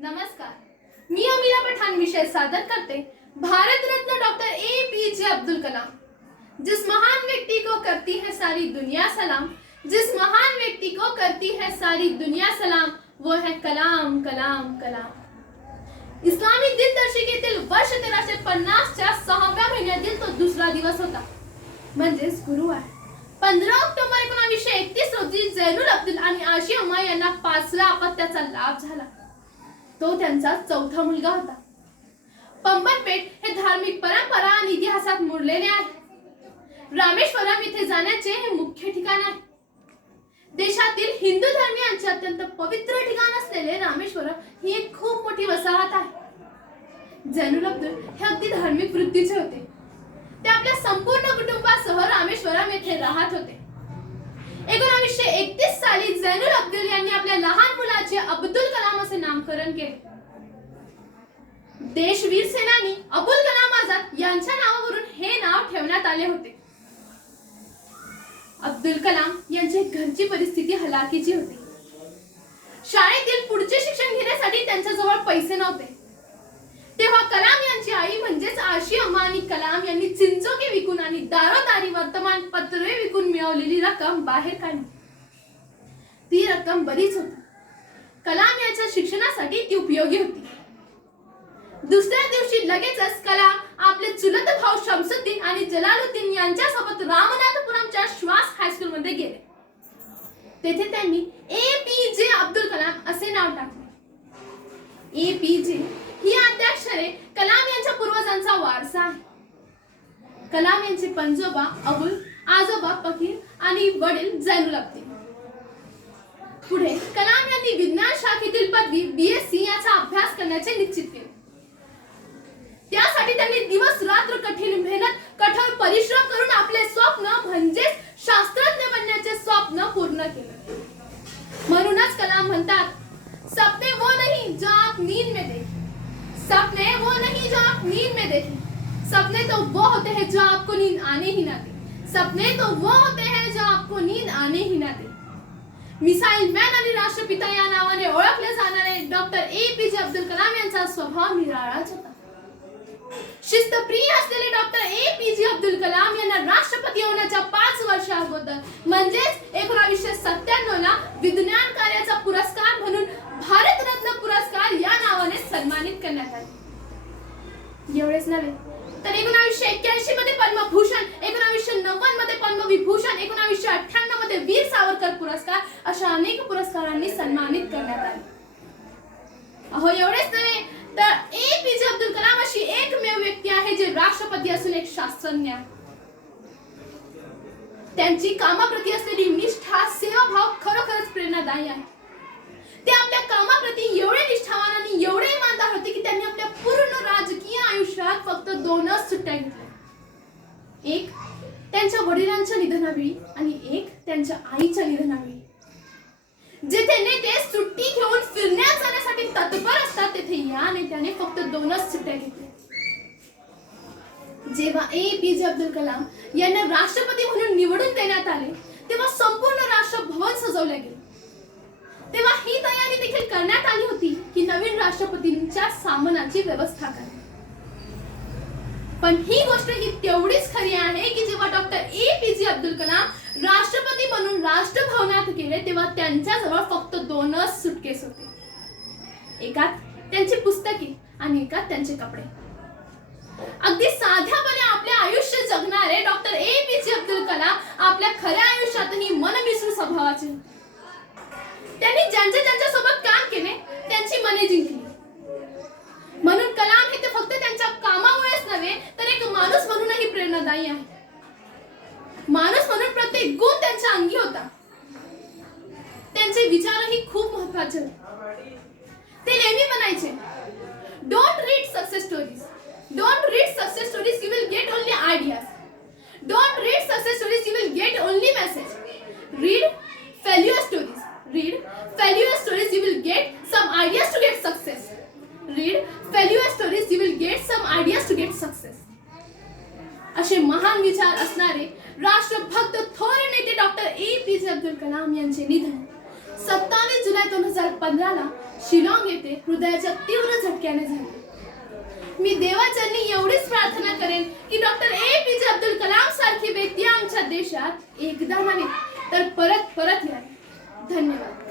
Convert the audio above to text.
नमस्कार, मी अमीरा पठान विषय सादर करते भारत रत्न डॉक्टर APJ अब्दुल कलाम। जिस महान व्यक्ति को करती है सारी दुनिया सलाम, जिस महान व्यक्ति को करती है सारी दुनिया सलाम, वो है कलाम कलाम कलाम। इस्लामी दिनदर्शिकेतील वर्ष 1350च्या 6व्या महिन्यातील तो दुसरा दिवस होता, म्हणजेच गुरुवार 15 ऑक्टोबर 1931 रोजी जैनुल अब्दील आणि आशिया उमा यांना 5ला अपत्याचा लाभ झाला। तो त्यांचा चौथा मुलगा होता। पंपनपेठ हे धार्मिक परंपरा आणि इतिहासात मुरलेले आहे। रामेश्वरम येथे जाण्याचे हे मुख्य ठिकाण आहे। देशातील हिंदू धर्मीयांचे अत्यंत पवित्र ठिकाण असलेले रामेश्वरम ही एक खूप मोठी वसाहत आहे। जैनुल अब्दील हे अगदी धार्मिक वृत्तीचे होते। ते आपल्या संपूर्ण कुटुंबासह रामेश्वरम येथे राहत होते। 1931 साली जैनुल अब्दील यांनी आपल्या लहान मुलाचे अब्दुल कलाम असे नामकरण केले। देशवीर सेनानी अबुल कलाम आझाद यांच्या नावावरून हे नाव ठेवण्यात आले होते। अब्दुल कलाम यांची घरची परिस्थिती हलाखीची होती। शाळेतील पुढचे शिक्षण घेण्यासाठी त्यांच्याजवळ पैसे नव्हते। तेव्हा कलाम यांची आई म्हणजेच आशिया उमा आणि कलाम यांनी चिंचोके विकून आणि दारोदारी वर्तमानपत्रे विकून मिळवलेली रक्कम बाहेर काढली। ती रक्कम बरीच होती। कलाम यांच्या शिक्षणासाठी ती उपयोगी होती। दुसऱ्या दिवशी लगेचच कलाम आपले चुलत भाऊ शमसुद्दीन आणि जलालुद्दीन यांच्यासोबत रामनाथपुरमच्या श्वास हायस्कूल मध्ये गेले। तेथे त्यांनी APJ अब्दुल कलाम असे नाव टाकले। APJ ही आद्याक्षरे कलाम यांच्या पूर्वजांचा वारसा आहे। कलाम यांचे पंजोबा अबुल, आजोबा फकीर आणि वडील जैनुल अब्दील। पुढे कलाम यांनी विज्ञान शाखेतील पदवी BSc याचा अभ्यास करण्याचे निश्चित केले। त्यासाठी त्यांनी दिवस रात्र कठीण मेहनत, कठोर परिश्रम करून आपले स्वप्न म्हणजेच शास्त्रज्ञ बनण्याचे स्वप्न पूर्ण केले। म्हणूनच कलाम म्हणतात, सपने वो नहीं जो आप नींद में देखें, सपने वो नहीं जो आप नींद में देखें, सपने तो वो होते हैं जो आपको नींद आने ही ना दे, सपने तो वो होते हैं जो आपको नींद आने ही ना दे। मिसाईल मॅन आणि राष्ट्रपिता या नावाने ओळखले जाणारे डॉक्टर APJ अब्दुल कलाम यांचा स्वभाव निराळाच होता। शिस्तप्रिय असलेले डॉक्टर APJ अब्दुल कलाम यांना राष्ट्रपती होण्याच्या 5 वर्ष अगोदर म्हणजेच 1997 ला विज्ञान कार्याचा पुरस्कार म्हणून भारत रत्न पुरस्कार या नावाने सन्मानित करण्यात आले। एवढेच नव्हे तर 1981 मध्ये पद्मभूषण, 1990 मध्ये पद्मविभूषण, 1998 मध्ये वीर सावरकर पुरस्कार अशा अनेक पुरस्कारांनी सन्मानित करण्यात आले। अहो एवढेच नव्हे तर APJ अब्दुल कलाम अशी एकमेव व्यक्ती आहे जे राष्ट्रपती असून एक शास्त्रज्ञ आहे। त्यांची कामाप्रती असलेली निष्ठा, सेवाभाव खरोखरच प्रेरणादायी आहे। ते आपल्या कामाप्रती एवढे निष्ठावान आणि एवढे इमानदार होते की त्यांनी आपल्या पूर्ण राजकीय आयुष्यात फक्त 2च सुट्ट्या घेतल्या। एक त्यांच्या वडिलांच्या निधनावेळी आणि एक त्यांच्या आईच्या निधनावेळी। जेथे नेते सुट्टी घेऊन फिरण्यात जाण्यासाठी तत्पर असतात, तेथे या नेत्याने फक्त 2च सुट्ट्या घेतल्या। जेव्हा APJ अब्दुल कलाम यांना राष्ट्रपती म्हणून निवडून देण्यात आले, तेव्हा संपूर्ण राष्ट्र भवन सजवले गेले। तेव्हा ही तयारी देखील करण्यात आली होती की नवीन राष्ट्रपतींच्या सामानाची व्यवस्था करावी। पण ही गोष्ट ही तेवढीच खरी आहे की जेव्हा डॉक्टर APJ अब्दुल कलाम राष्ट्रपती म्हणून राष्ट्रभवनात गेले, तेव्हा त्यांच्याजवळ फक्त 2च सुटकेस होते। एकात त्यांची पुस्तके आणि एकात त्यांचे कपडे। अगदी साध्यापणे आपले आयुष्य जगणारे डॉक्टर APJ अब्दुल कलाम आपल्या खऱ्या आयुष्यातही मनमिश्रू स्वभावाचे। त्यांनी ज्यांच्या सोबत काम केले त्यांची मने जिंकली। म्हणून कलाम हे फक्त त्यांच्या कामामुळेच नव्हे तर एक माणूस म्हणूनही प्रेरणादायी आहे। माणूस म्हणून प्रत्येक गुण त्यांच्या अंगी होता। त्यांचे विचारही खूप महत्त्वाचे होते। ते नेहमी म्हणायचे, don't read success stories, don't read success stories, you will get only ideas, don't read success stories, you will get only message, read failure stories, read failure stories, you will get some ideas to get success, read failure stories, you will get some ideas to get success। असे महान विचार असणारे राष्ट्रभक्त थोर नेते doctor APJ Abdul Kalam यांचे निधन 27 जुलै 2015 ला शिलाँग येथे हृदयाच्या तीव्र झटक्याने झाले. मी देवाचरणी एवढीच प्रार्थना करेन की डॉक्टर APJ अब्दुल कलाम सारखी व्यक्ती आमच्या देशात एकदा नव्हे तर परत परत यावी. धन्यवाद.